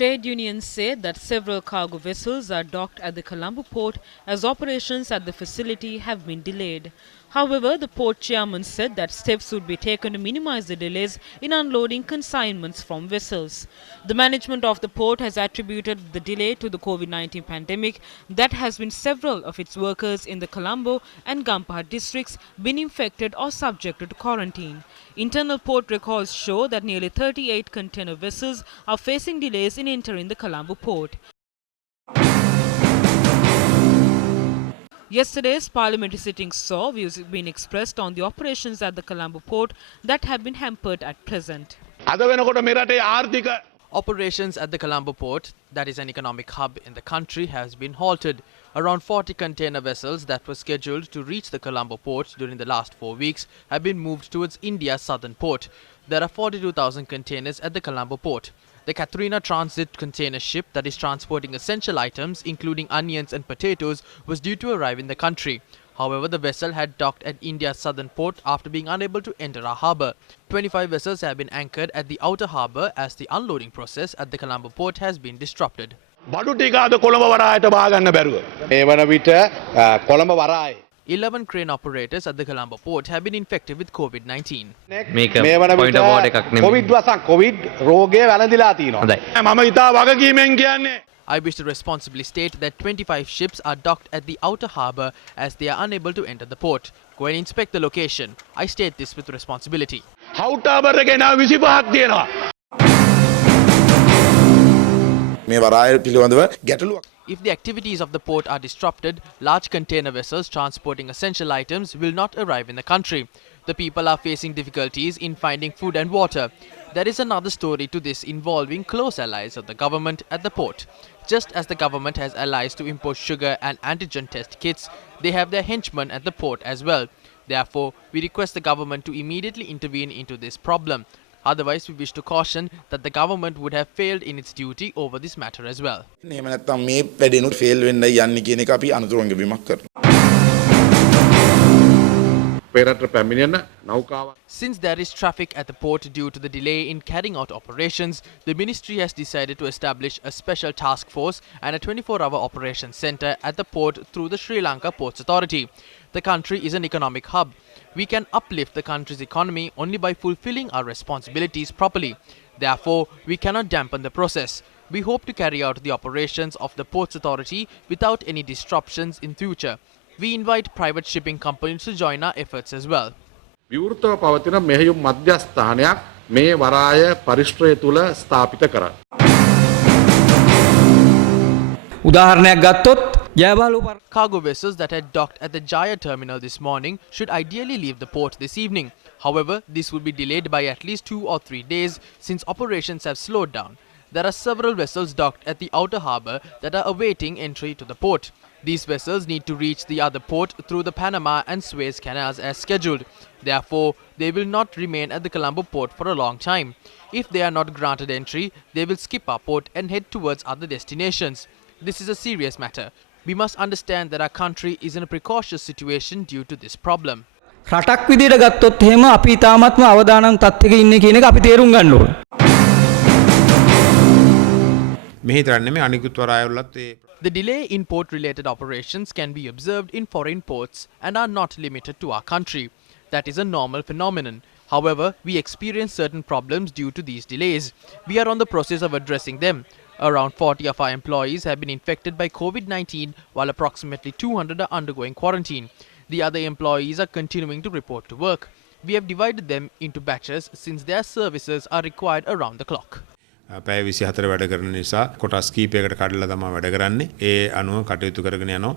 Trade unions say that several cargo vessels are docked at the Colombo port as operations at the facility have been delayed. However, the port chairman said that steps would be taken to minimize the delays in unloading consignments from vessels. The management of the port has attributed the delay to the COVID-19 pandemic that has been several of its workers in the Colombo and Gampaha districts been infected or subjected to quarantine. Internal port records show that nearly 38 container vessels are facing delays in entering the Colombo port. Yesterday's parliamentary sitting saw views being expressed on the operations at the Colombo port that have been hampered at present. Operations at the Colombo port, that is an economic hub in the country, has been halted. Around 40 container vessels that were scheduled to reach the Colombo port during the last 4 weeks have been moved towards India's southern port. There are 42,000 containers at the Colombo port. The Katharina transit container ship that is transporting essential items including onions and potatoes was due to arrive in the country. However, the vessel had docked at India's southern port after being unable to enter our harbour. 25 vessels have been anchored at the outer harbour as the unloading process at the Colombo port has been disrupted. 11 crane operators at the Colombo port have been infected with COVID-19. I wish to responsibly state that 25 ships are docked at the outer harbour as they are unable to enter the port. Go and inspect the location. I state this with responsibility. If the activities of the port are disrupted, large container vessels transporting essential items will not arrive in the country. The people are facing difficulties in finding food and water. There is another story to this involving close allies of the government at the port. Just as the government has allies to import sugar and antigen test kits, they have their henchmen at the port as well. Therefore, we request the government to immediately intervene into this problem. Otherwise, we wish to caution that the government would have failed in its duty over this matter as well. Since there is traffic at the port due to the delay in carrying out operations, the ministry has decided to establish a special task force and a 24-hour operations centre at the port through the Sri Lanka Ports Authority. The country is an economic hub. We can uplift the country's economy only by fulfilling our responsibilities properly. Therefore, we cannot dampen the process. We hope to carry out the operations of the Ports Authority without any disruptions in future. We invite private shipping companies to join our efforts as well. විවෘතව පවතින මෙහෙයුම් මධ්‍යස්ථානයක් මේ වරාය පරිශ්‍රය තුල ස්ථාපිත කරන්න. උදාහරණයක් ගත්තොත් cargo vessels that had docked at the Jaya terminal this morning should ideally leave the port this evening. However, this would be delayed by at least 2 or 3 days since operations have slowed down. There are several vessels docked at the outer harbour that are awaiting entry to the port. These vessels need to reach the other port through the Panama and Suez canals as scheduled. Therefore, they will not remain at the Colombo port for a long time. If they are not granted entry, they will skip our port and head towards other destinations. This is a serious matter. We must understand that our country is in a precautious situation due to this problem. රටක් විදියට ගත්තොත් එහෙම අපි තාමත්ම අවදානම් තත්ත්වයක ඉන්නේ කියන එක අපි තේරුම් ගන්න ඕනේ. The delay in port-related operations can be observed in foreign ports and are not limited to our country. That is a normal phenomenon. However, we experience certain problems due to these delays. We are on the process of addressing them. Around 40 of our employees have been infected by COVID-19 while approximately 200 are undergoing quarantine. The other employees are continuing to report to work. We have divided them into batches since their services are required around the clock. පැය 24 වැඩ කරන නිසා කොටස් කීපයකට කඩලා තමයි වැඩ කරන්නේ. ඒ අනුව කටයුතු කරගෙන යනවා.